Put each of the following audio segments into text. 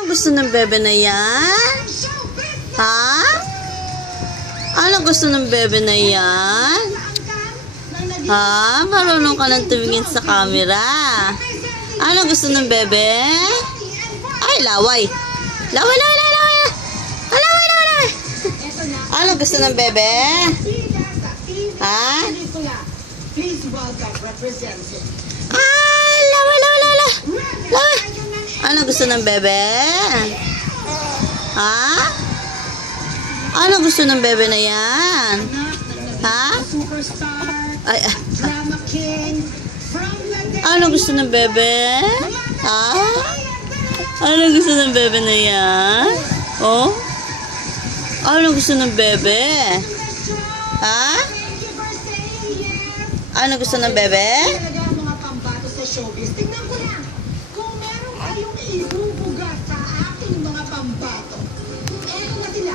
Ano gusto ng bebe na yan? Ha? Ano gusto ng bebe na yan? Ha? Marunong ka nang tumingin sa camera. Ano gusto ng bebe? Ay, laway. Laway, laway, laway, laway. Laway, laway, laway. Ano gusto ng bebe? Ha? Ay, laway, laway, laway. Laway. Ano gusto ng bebe? Ha? Ano gusto ng bebe na yan? Ha? Ay, ano gusto ng bebe? Ha? Ano gusto ng bebe na yan? Oh? Ano gusto ng bebe? Ha? Ano gusto ng bebe? Mga pambato sa showbiz. Tingnan ko lang. Kung meron kayong ibubuga sa aking mga pambato, eto na sila.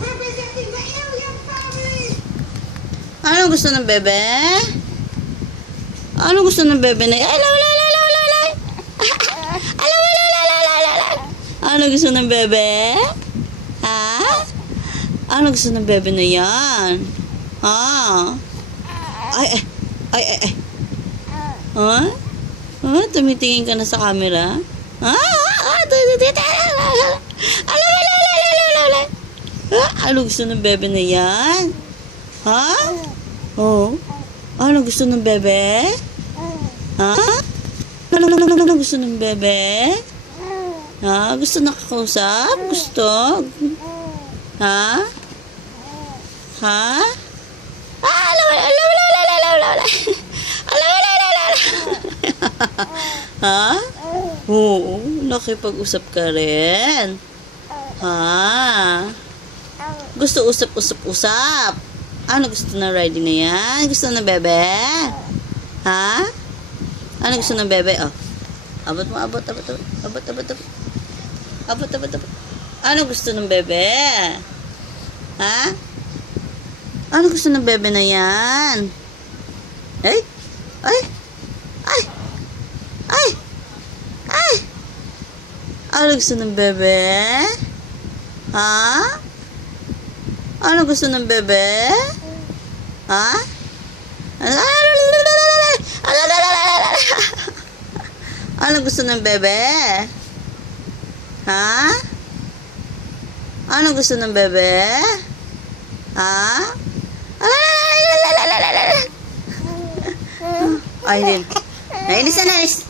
Representing the alien family. Ano gusto ng bebe? Ano gusto ng bebe na yan? Ay, laway, laway, laway, laway, laway. Ay, laway, laway, laway, laway, laway. Ano gusto ng bebe? Ha? Ano gusto ng bebe na yan? Ha? Ay, ay, ay, ay, ay. Ha? Ha? Tumitingin ka na sa camera? Ha? Ano gusto ng bebe na yan? Ha? Oh? Ano gusto ng bebe? Ha? Ano gusto ng bebe? Ha? Gusto nakakausap? Gusto? Ha? Ha? Ha? Oo, nakipag-usap ka rin. Ha? Gusto usap-usap-usap. Ano gusto ng riding na yan? Gusto ng bebe? Ha? Ano gusto ng bebe? Oh. Abot mo, abot. Abot. Ano gusto ng bebe? Ha? Ano gusto ng bebe na yan? Ay! Ay! Ay! Ay! Ay! Ano gusto ng bebe? Ha? Ano gusto ng bebe? Ha? Ano gusto ng bebe? Ha? Ano gusto ng bebe? Ha? Ay, din. Nainis na nainis.